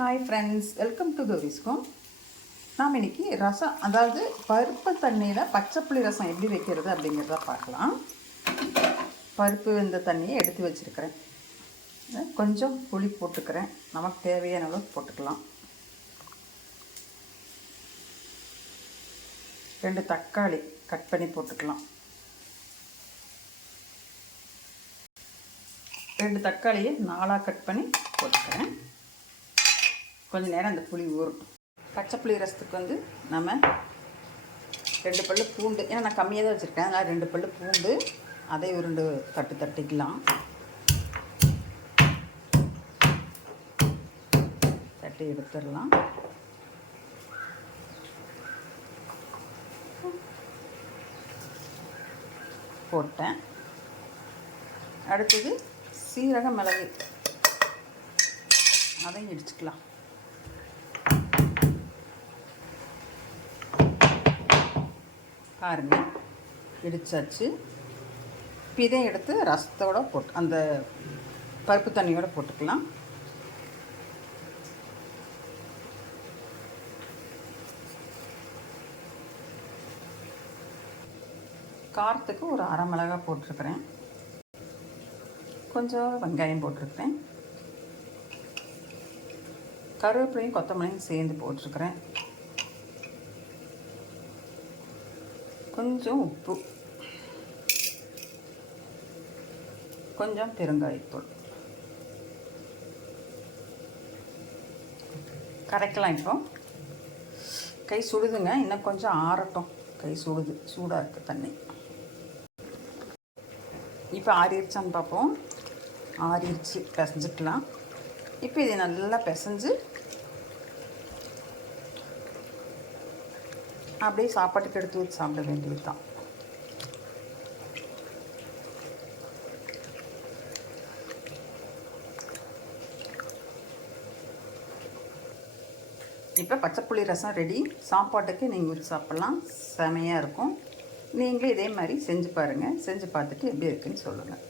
Hi friends, welcome to Gowri's home. நாம் இன்றைக்கி ரசம், அதாவது பருப்பு தண்ணியில் பச்சைப்புளி ரசம் எப்படி வைக்கிறது அப்படிங்கிறத பார்க்கலாம். பருப்பு வெந்த தண்ணியை எடுத்து வச்சுருக்கிறேன். கொஞ்சம் புளி போட்டுக்கிறேன், நமக்கு தேவையான அளவு போட்டுக்கலாம். 2 தக்காளி கட் பண்ணி போட்டுக்கலாம். 2 தக்காளியை 4ஆக கட் பண்ணி போட்டுக்கிறேன். கொஞ்சம் நேரம் அந்த புளி ஊறட்டும். பச்சை புளி ரசத்துக்கு நம்ம 2 பல்லு பூண்டு, ஏன்னா நான் கம்மியாக தான் வச்சுருக்கேன், அதனால் 2 பல்லு பூண்டு, அதை 2 தட்டிக்கலாம். தட்டி எடுத்துடலாம். போட்டேன். அடுத்தது சீரக மிளகு, அதையும் இடிச்சுக்கலாம். பாருங்கள், இடித்தாச்சு. இப்போ இதை எடுத்து ரசத்தோடு போட்டு அந்த பருப்பு தண்ணியோடு போட்டுக்கலாம். காரத்துக்கு ஒரு 1/2 மிளகாய் போட்டிருக்கிறேன். கொஞ்சம் வெங்காயம் போட்டிருக்கிறேன். கருவேப்பிலையும் கொத்தமல்லியும் சேர்ந்து போட்டிருக்கிறேன். கொஞ்சம் உப்பு, கொஞ்சம் பெருங்காயத்தூள் கரைக்கலாம். இப்போ கை சுடுதுங்க, இன்னும் கொஞ்சம் ஆறட்டும். கை சுடுது, சூடாக இருக்குது தண்ணி. இப்போ ஆறிடுச்சான்னு பார்ப்போம். ஆறிடுச்சு, பிசைஞ்சிக்கலாம். இப்போ இதை நல்லா பிசைஞ்சு அப்படியே சாப்பாட்டுக்கு எடுத்து வச்சு சாப்பிட வேண்டியது தான். இப்போ பச்சைப்புளி ரசம் ரெடி. சாப்பாட்டுக்கு நீங்கள் ஊற்றி சாப்பிட்லாம், செமையாக இருக்கும். நீங்களே இதே மாதிரி செஞ்சு பாருங்கள். செஞ்சு பார்த்துட்டு எப்படி இருக்குன்னு சொல்லுங்கள்.